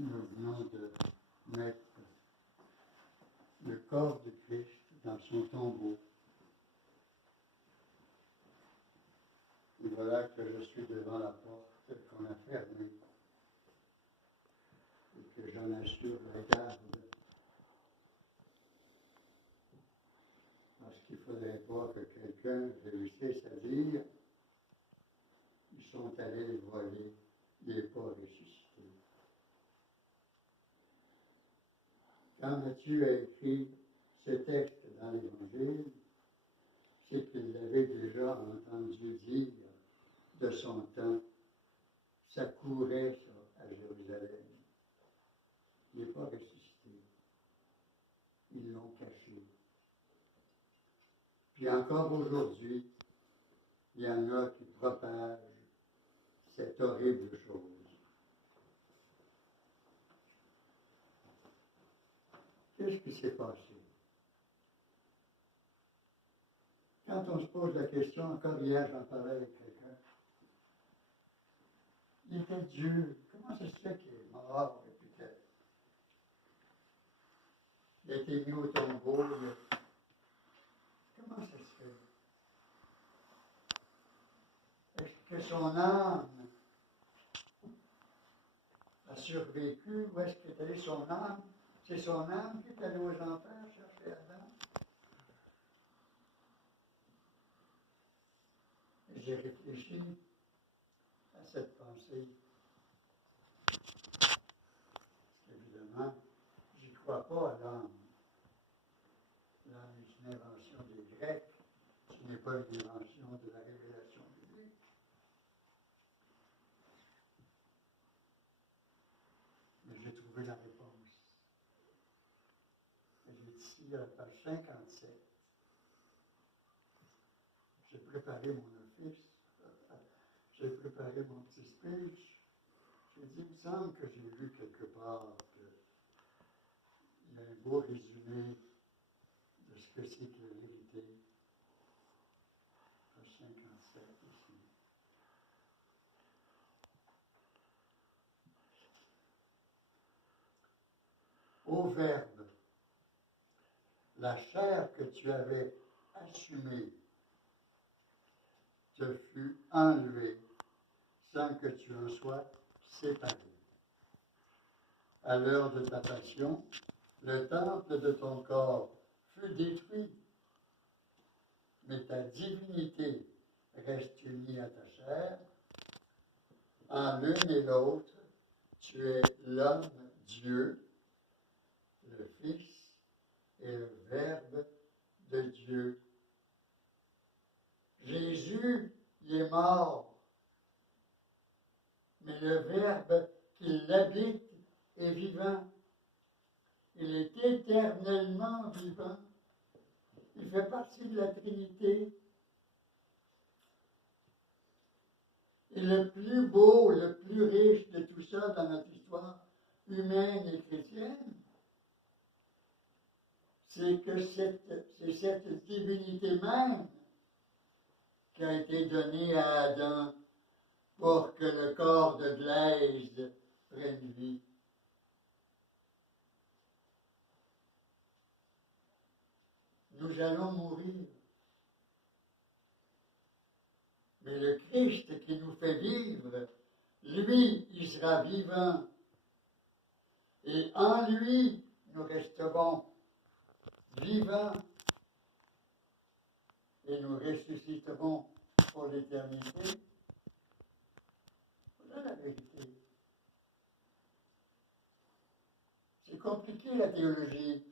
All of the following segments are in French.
nous venons de mettre le corps de Christ dans son tombeau. Et voilà que je suis devant la porte qu'on a fermée et que j'en assure la garde. Parce qu'il ne faudrait pas que quelqu'un réussisse à dire ils sont allés le voler, il n'est pas ressuscité. Quand Matthieu a écrit ce texte dans l'Évangile, c'est qu'il l'avait déjà entendu dire de son temps. Ça courait, ça, à Jérusalem. Il n'est pas ressuscité. Ils l'ont caché. Puis encore aujourd'hui, il y en a qui propagent cette horrible chose. Qu'est-ce qui s'est passé? Quand on se pose la question, encore hier, j'en parlais avec quelqu'un, il était Dieu. Comment ça se fait qu'il est mort et puis qu'il a été mis au tombeau? Comment ça se fait? Est-ce que son âme a survécu? Où est-ce qu'est allée son âme? C'est son âme qui est allée aux enfers chercher Adam? Et j'ai réfléchi à cette pensée. Parce qu'évidemment, je n'y crois pas à l'âme. L'âme est une invention des Grecs, ce n'est pas une invention de la révélation biblique. Mais j'ai trouvé la réponse. Elle est ici à la page 57. J'ai préparé mon office, j'ai préparé mon petit speech. J'ai dit, il me semble que j'ai lu quelque part qu'il y a un beau résumé de ce que c'est que la vérité. Page 57 ici. Au Verbe, la chair que tu avais assumée te fut enlevée sans que tu en sois séparé. À l'heure de ta passion, le temple de ton corps fut détruit, mais ta divinité reste unie à ta chair. En l'une et l'autre, tu es l'homme Dieu, le Fils et le Verbe de Dieu. Jésus, il est mort, mais le Verbe qui l'habite est vivant. Il est éternellement vivant. Il fait partie de la Trinité. Et le plus beau, le plus riche de tout ça dans notre histoire humaine et chrétienne, c'est que c'est cette divinité même qui a été donnée à Adam pour que le corps de glaise prenne vie. Nous allons mourir. Mais le Christ qui nous fait vivre, lui, il sera vivant. Et en lui, nous resterons vivants et nous ressusciterons pour l'éternité. Voilà la vérité. C'est compliqué la théologie,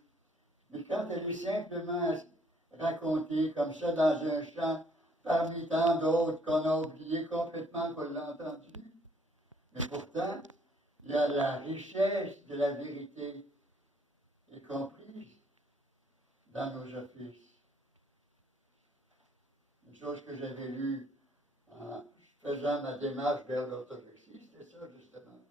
mais quand elle est simplement racontée comme ça dans un chant, parmi tant d'autres qu'on a oublié complètement qu'on l'a entendu, mais pourtant, il y a la richesse de la vérité est comprise dans nos offices. Une chose que j'avais lue en faisant ma démarche vers l'orthodoxie, c'était ça justement.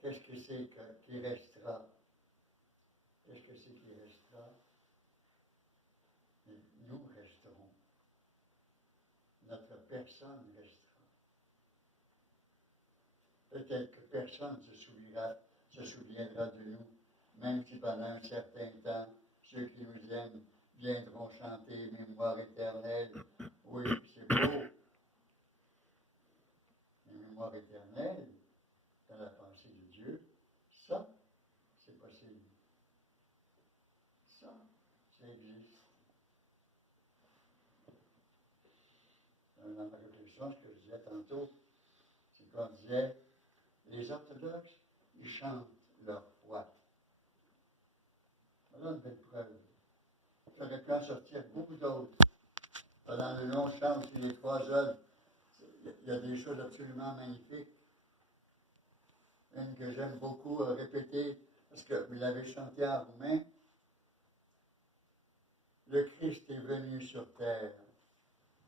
Qu'est-ce que c'est qui restera? Qu'est-ce que c'est qui restera? Et nous resterons. Notre personne restera. peut-être que personne ne se souviendra de nous, même si pendant un certain temps, ceux qui nous aiment viendront chanter Mémoire éternelle. Oui, c'est beau. Mais mémoire éternelle, dans la pensée de Dieu, ça, c'est possible. Ça existe. Dans ma réflexion, ce que je disais tantôt, c'est qu'on disait, les orthodoxes, ils chantent leur foi. Voilà une belle preuve. J'aurais pu en sortir beaucoup d'autres. Pendant le long chant sur les 3 œuvres, il y a des choses absolument magnifiques. Une que j'aime beaucoup répéter, parce que vous l'avez chantée en roumain. Le Christ est venu sur terre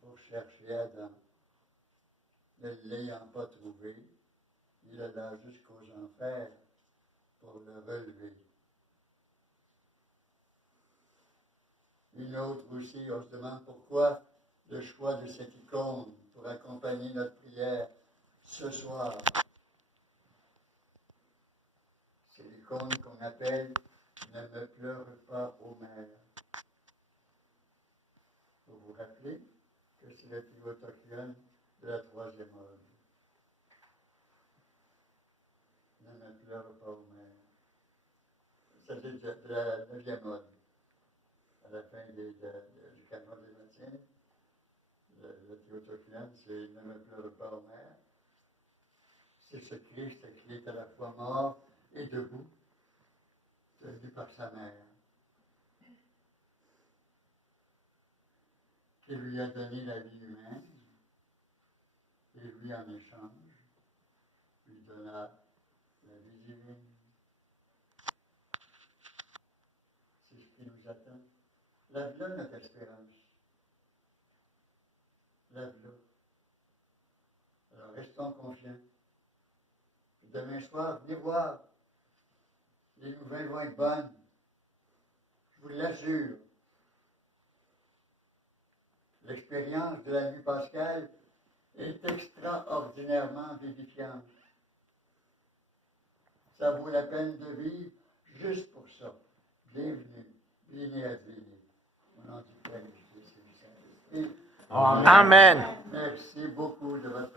pour chercher Adam. Ne l'ayant pas trouvé, il alla jusqu'aux enfers pour le relever. Une autre aussi, on se demande pourquoi le choix de cette icône pour accompagner notre prière ce soir. C'est l'icône qu'on appelle « Ne me pleure pas, ô mère ». Vous vous rappelez que c'est le Théotokyon de la 3e ode. Ne me pleure pas, ô mère. Ça c'est de la 9e ode. À la fin du canon des Matines, le Théotokyon, c'est « Ne me pleure pas, ô mère ». C'est ce Christ qui est à la fois mort et debout, tenu par sa mère, qui lui a donné la vie humaine, et lui, en échange, lui donna la vie divine. C'est ce qui nous attend. Lève-le notre espérance. Lève-le. Alors, restons confiants. Demain soir, venez voir. Les nouvelles vont être bonnes. Je vous l'assure. L'expérience de la nuit pascale est extraordinairement vivifiante. Ça vaut la peine de vivre juste pour ça. Bienvenue, venez à Dieu. Au nom du Père et du Fils et du Saint-Esprit. Amen. Merci beaucoup de votre